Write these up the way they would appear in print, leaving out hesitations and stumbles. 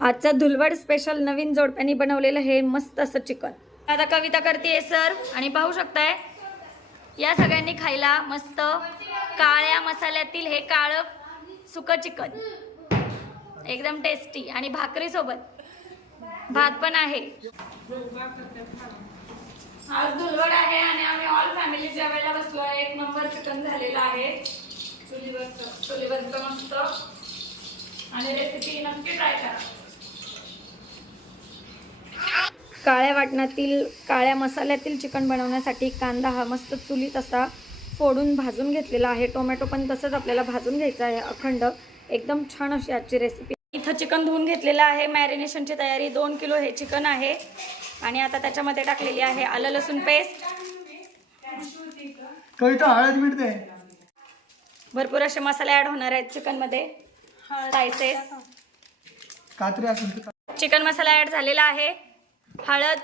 आजचा धुलवड स्पेशल नवीन जोडप्यानी बनवलेलं हे मस्त असं चिकन. आता कविता करते सर आणि पाहू शकताय या सगळ्यांनी खायला मस्त काळ्या मसाल्यातील हे काळं सुकं चिकन एकदम टेस्टी आणि भाकरी सोबत भात पण आहे. आज धुलवड आहे आणि आम्ही ऑल फॅमिली जेवायला बसलो आहे. एक नंबर चिकन झालेलं आहे चुलीवरचं मस्त आणि रेसिपी नक्की ट्राय करा. काळ्या वाटणातील काळ्या मसाल्यातील चिकन बनवण्यासाठी कांदा हा मस्त चुलीत असा फोडून भाजून घेतलेला आहे. टोमॅटो पण तसंच आपल्याला भाजून घ्यायचा आहे अखंड. एकदम छान अशी आजची रेसिपी. इथं चिकन धुवून घेतलेलं आहे. मॅरिनेशनची तयारी 2 किलो हे चिकन आहे आणि आता त्याच्यामध्ये टाकलेली आहे आलं लसूण पेस्ट. हळद मिळते. भरपूर असे मसाले ऍड होणार आहेत चिकन मध्ये. स्पाइसेस चिकन मसाला ऍड झालेला आहे. हळद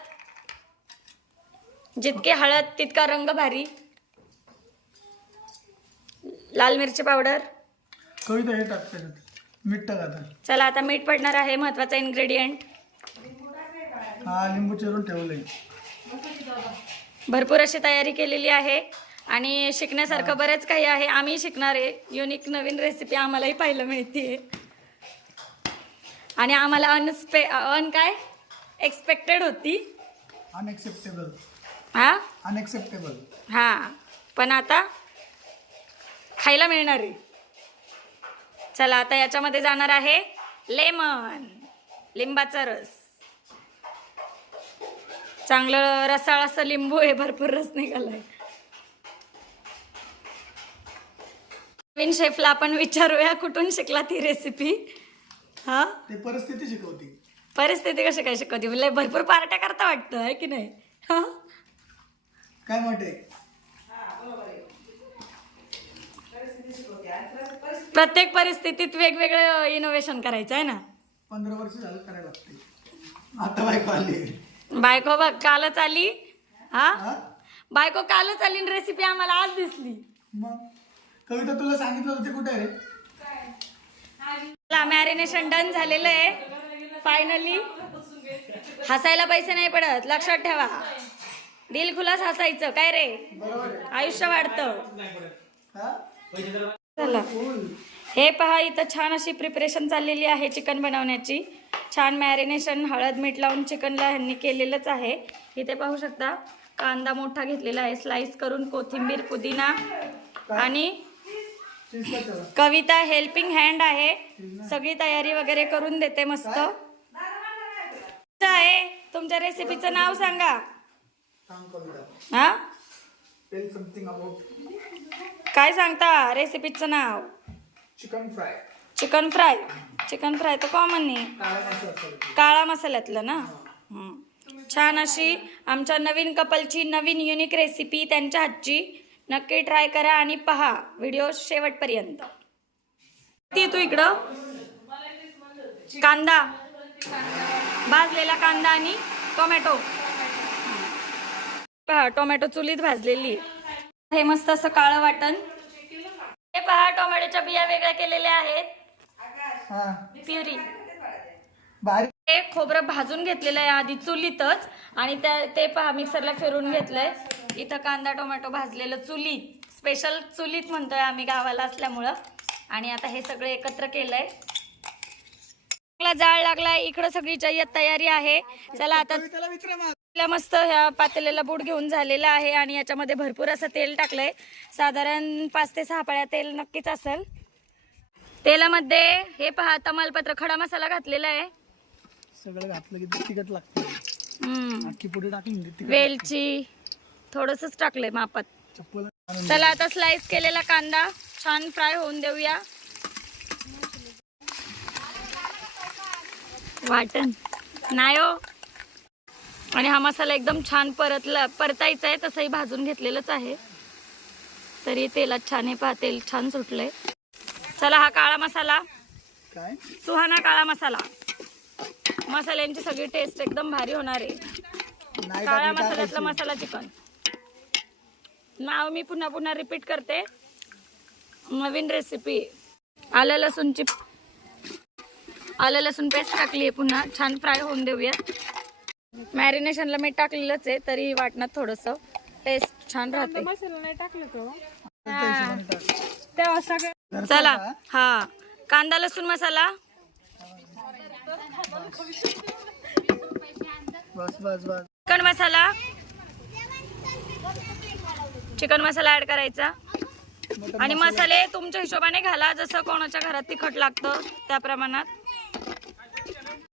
जितके हळद तितका रंग भारी. लाल मिरची पावडर. कविता हे टाकते मीठ टाका. चला आता मीठ पडणार आहे महत्वाचा इन्ग्रेडियंट. हा लिंबू चिरून ठेवलंय. भरपूर अशी तयारी केलेली आहे आणि शिकण्यासारखं बरेच काही आहे. आम्ही शिकणार आहे. युनिक नवीन रेसिपी आम्हालाही पाहायला मिळते आणि आम्हाला काय एक्सपेक्टेड होती. अनएक्सेप्टेबल. हा अनएक्सेप्टेबल. हा पण आता खायला मिळणार आहे. चला आता याच्यामध्ये जाणार आहे लेमन, लिंबाचा रस. चांगलं रसाळ असं लिंबू आहे. भरपूर रस निघालाय. नवीन शेफला आपण विचारूया कुठून शिकला ती रेसिपी. हा ते परिस्थिती शिकवते. परिस्थिती कशी काय शिकवते. म्हणजे भरपूर पार्ट्या करता वाटतं आहे की नाही. हा काय म्हणते. प्रत्येक परिस्थितीत वेगवेगळं इनोव्हेशन करायचं आहे ना. 15 वर्ष झालं करायला लागते. आता बायको आली. बायको बघ कालच आली. हा बायको कालच आली. रेसिपी आम्हाला आज दिसली. मग कविता तुला सांगितलं होतं कुठे आहे रे. मॅरिनेशन डन झालेलं आहे. फायनली हसायला पैसे नाही पडत लक्षात ठेवा. दिल खुलास हसायचं काय रे. आयुष्य वाढतं. चला हे पहा इथं छान अशी प्रिपरेशन चाललेली आहे चिकन बनवण्याची. छान मॅरिनेशन हळद मीठ लावून चिकनला ह्यांनी केलेलंच आहे. इथे पाहू शकता कांदा मोठा घेतलेला आहे स्लाइस करून. कोथिंबीर पुदिना आणि कविता हेल्पिंग हँड आहे. सगळी तयारी वगैरे करून देते मस्त आहे. तुमच्या रेसिपीचं नाव सांगा. हा काय सांगता रेसिपीचं नाव. Chicken fry. Chicken fry. Chicken fry तर कॉमन नाही. काळा मसाल्यातलं ना. छान अशी आमच्या नवीन कपलची नवीन युनिक रेसिपी त्यांच्या हातची. नक्की ट्राय करा आणि पहा व्हिडिओ शेवटपर्यंत. ती तू इकडं कांदा भाजलेला कांदा आणि टोमॅटो. पहा टोमॅटो चुलीत भाजलेली. हे मस्त असं काळं वाटण. हे पहा टोमॅटोच्या बिया वेगळ्या केलेल्या आहेत. प्युरी. हे खोबरं भाजून घेतलेलं आहे आधी चुलीतच आणि ते पहा मिक्सरला फिरून घेतलंय. इथं कांदा टोमॅटो भाजलेलं चुलीत. स्पेशल चुलीत म्हणतोय आम्ही गावाला असल्यामुळं. आणि आता हे सगळं एकत्र केलंय. जाळ लागलाय. इकडं सगळी तयारी आहे. चला आता मस्त ह्या पातेल्याला बूड घेऊन झालेला आहे आणि याच्यामध्ये भरपूर असं तेल टाकलंय. साधारण 5 ते 6 पळ्या तेल नक्कीच असेल. तेलामध्ये हे पहा तमालपत्र खडा मसाला घातलेला आहे. सगळं घातलं की तिखट लागतं. पुढे टाकली वेलची थोडंसंच टाकलंय मापात. चला आता स्लाइस केलेला कांदा छान फ्राय होऊन देऊया. वाटण नाही हो. आणि हा मसाला एकदम छान परतायचा आहे. तसंही भाजून घेतलेलंच आहे तरी तेलात छान आहे. पहा तेल छान सुटलंय. चला हा काळा मसाला काय सुहाना काळा मसाला. मसाल्यांची सगळी टेस्ट एकदम भारी होणार आहे. काळ्या मसाल्यातला मसाला चिकन. नाव मी पुन्हा पुन्हा रिपीट करते. नवीन रेसिपी. आलं लसूणची आलं लसूण पेस्ट टाकली आहे, पुन्हा छान फ्राय होऊन देऊया. मॅरिनेशनला मीठ टाकलेलंच आहे, तरी वाटणार थोडंसं टेस्ट छान राहते. मसाला नाही टाकलं तो हा. तेव्हा सगळं चला हा कांदा लसूण मसाला बस बस बस. चिकन मसाला ऍड करायचा आणि मसाले तुमच्या हिशोबाने घाला, जसं कोणाच्या घरात तिखट लागतं त्या प्रमाणात.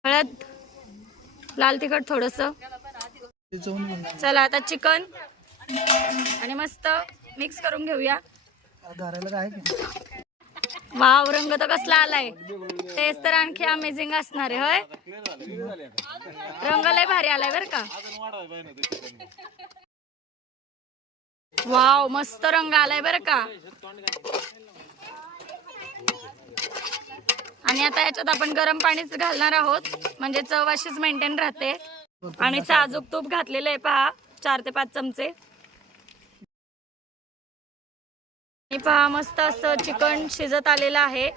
हळद, लाल तिखट थोडंसं. चला आता चिकन आणि मस्त मिक्स करून घेऊया. वाव, रंग तर कसला आलाय, टेस्ट तर आणखी अमेझिंग असणार आहे. होय, रंग लय भारी आलाय बर का. वाव, मस्त रंग आलाय बर का. आणि आता याच्यात आपण गरम पाणीच घालणार आहोत, म्हणजे चव अशीच मेंटेन राहते. आणि साजूक तूप घातलेलं आहे पहा, 4 ते 5 चमचे. आणि पहा मस्त असं चिकन शिजत आलेलं आहे,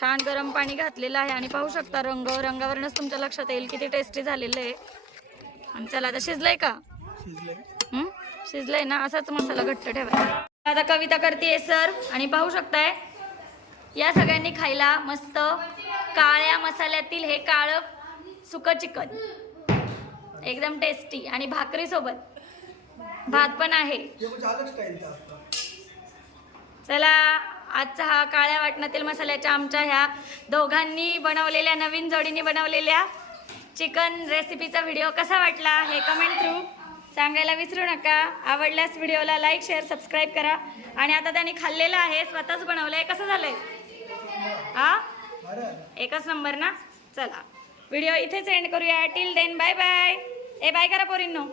छान गरम पाणी घातलेलं आहे. आणि पाहू शकता रंगावरूनच तुमच्या लक्षात येईल किती टेस्टी झालेलं आहे. आणि चला आता शिजलंय का, शिजलंय ना, असाच मसाला घट्ट ठेवायचा. आता कविता करते सर, आणि पाहू शकताय या सगळ्यांनी खायला मस्त काळ्या मसाल्यातील हे काळं सुकं चिकन एकदम टेस्टी. आणि भाकरी सोबत भात पण आहे. चला, आजचा हा काळ्या वाटणातील मसाल्याच्या आमच्या ह्या दोघांनी बनवलेल्या, नवीन जोडीने बनवलेल्या चिकन रेसिपीचा व्हिडिओ कसा वाटला हे कमेंट थ्रू सांगायला विसरू नका. आवडल्यास व्हिडिओला लाईक, शेअर, सबस्क्राईब करा. आणि आता त्यांनी खाल्लेलं आहे, स्वतःच बनवलंय. कसं झालंय? एकच नंबर ना. चला व्हिडिओ इथेच एंड करूया. Till then bye bye. Bye करा पोरींनो.